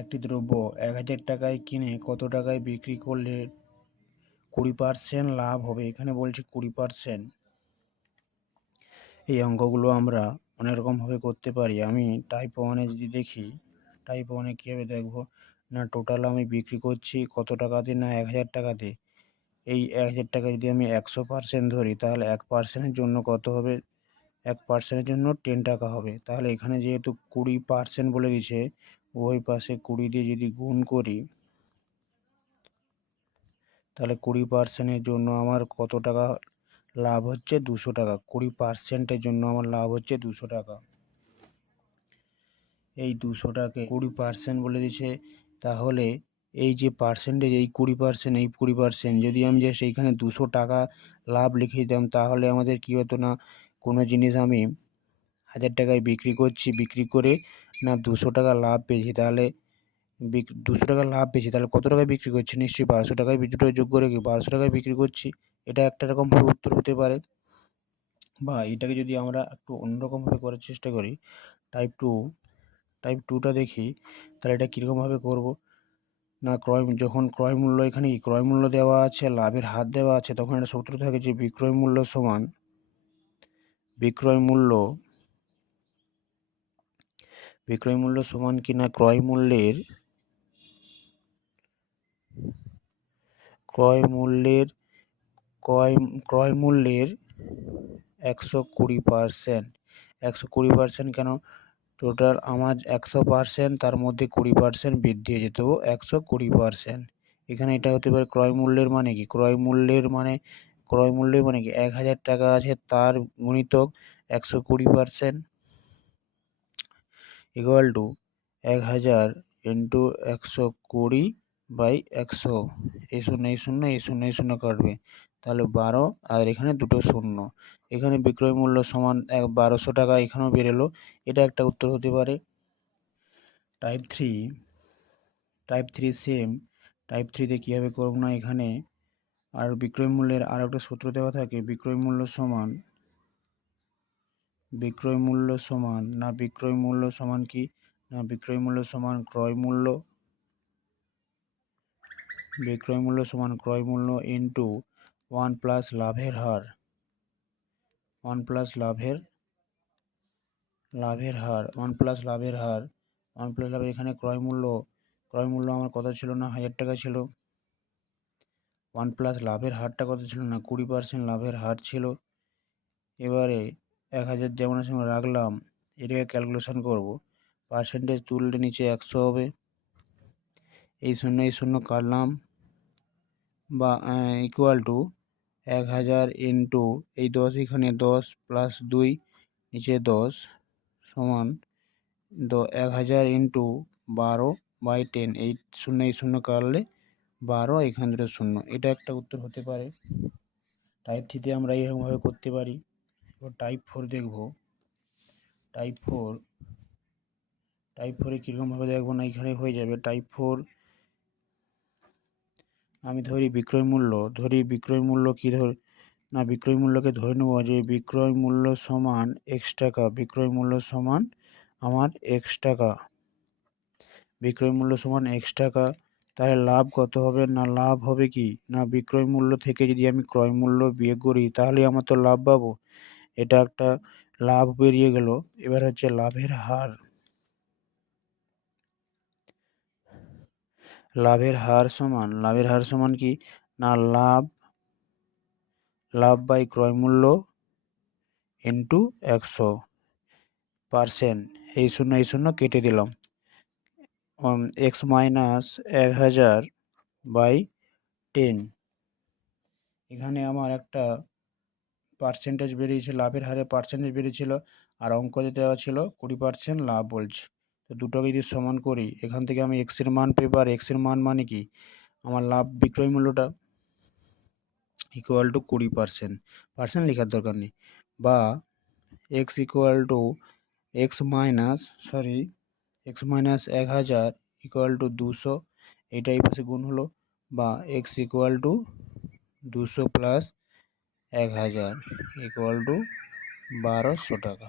একটি দ্রব্য ১,০০০ টাকায় কিনে কত টাকায় বিক্রি করলে 20% লাভ হবে? এখানে বলছে 20%। এই অঙ্কগুলো আমরা অনেক রকমভাবে করতে পারি। আমি টাইপ 1 এ যদি দেখি, টাইপ 1 এ কীভাবে দেখব না, টোটাল আমি বিক্রি করছি কত টাকাতে না ১,০০০ টাকাতে। এই ১,০০০ টাকা যদি আমি ১০০% ধরি তাহলে 1% এর জন্য কত হবে? 1% এর জন্য 10 টাকা হবে। তাহলে এখানে যেহেতু 20% বলে দিয়েছে, উভয় পাশে 20 দিয়ে যদি গুণ করি তাহলে 20% এর জন্য আমার কত টাকা লাভ হচ্ছে? 200 টাকা। 20% এর জন্য আমার লাভ হচ্ছে 200 টাকা। এই 200 টাকে 20% বলে দিয়েছে, তাহলে এই যে পার্সেন্টেজ, এই 20%, এই 20% যদি আমি জাস্ট এইখানে 200 টাকা লাভ লিখে দিতাম তাহলে আমাদের কী হতো না, কোনো জিনিস আমি 1,০০০ টাকায় বিক্রি করছি, বিক্রি করে না 200 টাকা লাভ পেয়েছি, তাহলে 200 টাকা লাভ পেয়েছি, তাহলে কত টাকায় বিক্রি করছি? নিশ্চয়ই 1200 টাকায়, দুটোই যোগ করে কি 1200 টাকায় বিক্রি করছি। এটা একটা রকমভাবে উত্তর হতে পারে। বা এটাকে যদি আমরা একটু অন্যরকমভাবে করার চেষ্টা করি, টাইপ 2টা দেখি, তাহলে এটা কীরকমভাবে করব না, যখন ক্রয় মূল্য, এখানে কি ক্রয় মূল্য দেওয়া আছে, লাভের হার দেওয়া আছে, তখন একটা সূত্র থাকে যে বিক্রয় মূল্য সমান কিনা ক্রয় মূল্যের 120%। 120% কেন? টোটাল আমার 100%, তার মধ্যে 20% বৃদ্ধি হয়েছে, তো 120%। এখানে এটা হতে পারে ক্রয় মূল্যের মানে কি? ক্রয় মূল্যের মানে কি 1,০০০ টাকা আছে, তার গুণিতক 120% ইকুয়াল টু 1,০০০ ইন্টু 120/100। এই শূন্য এই শূন্য এই শূন্য এই শূন্য কাটবে, তাহলে 12, আর এখানে দুটো শূন্য। এখানে বিক্রয় মূল্য সমান 1200 টাকা, এখানেও বেরোলো। এটা একটা উত্তর হতে পারে। Type 3 same. টাইপ 3তে কীভাবে করব না, এখানে আর বিক্রয় মূল্যের আর একটা সূত্র দেওয়া থাকে, বিক্রয় মূল্য সমান কি না বিক্রয় মূল্য সমান ক্রয় মূল্য ইন্টু 1 প্লাস লাভের হার। 1 প্লাস লাভের হার। এখানে ক্রয় মূল্য আমার কত ছিল না, 1,০০০ টাকা ছিল। 1 প্লাস লাভের হারটা কত ছিল না, 20% লাভের হার ছিল। এবারে 1,০০০ যেমন আছে রাখলাম, এটাকে ক্যালকুলেশন করব। পার্সেন্টেজ তুললে নিচে 100 হবে। এই শূন্য কাটলাম, বা ইকুয়াল টু 1,০০০ ইন্টু এই 10, এখানে 10 প্লাস 2 নিচে 10 সমান 1,০০০ ইন্টু 12/10। এই শূন্য কাটলে 12, এখান দুটো শূন্য। এটা একটা উত্তর হতে পারে। টাইপ 3তে আমরা এরকমভাবে করতে পারি। এবার টাইপ 4 দেখব। টাইপ 4-এ কীরকমভাবে দেখব না, এখানে হয়ে যাবে টাইপ 4। আমি ধরি বিক্রয় মূল্য কি না, বিক্রয় মূল্যকে ধরে নেব যে বিক্রয় মূল্য সমান x টাকা। বিক্রয় মূল্য সমান আমার x টাকা। তাহলে লাভ কত হবে না, লাভ হবে কি না, বিক্রয় মূল্য থেকে যদি আমি ক্রয় মূল্য বিয়োগ করি তাহলে আমার তো লাভ পাবো। এটা একটা লাভ বেরিয়ে গেল। এবার হচ্ছে লাভের হার। লাভের হার সমান কি না, লাভ বাই ক্রয় মূল্য ইন্টু 100%। এই শূন্য কেটে দিলাম। x minus 1,০০০/10। এখানে আমার একটা পার্সেন্টেজ বেরিয়েছে, লাভের হারে পার্সেন্টেজ বেরিয়েছিল, আর অঙ্কতে দেওয়া ছিল 20% লাভ বলছে। তো দুটোকে যদি সমান করি, এখান থেকে আমি x এর মান পেব, আর x এর মান মানে কি আমার লাভ বিক্রয় মূল্যটা ইকুয়াল টু 20%। পার্সেন্ট লেখার দরকার নেই। বা x equal to x minus 1,০০০ equal to 200। এটা এই পাশে গুণ হলো। বা x equal to 200 plus 1,০০০ equal to 1,200 টাকা।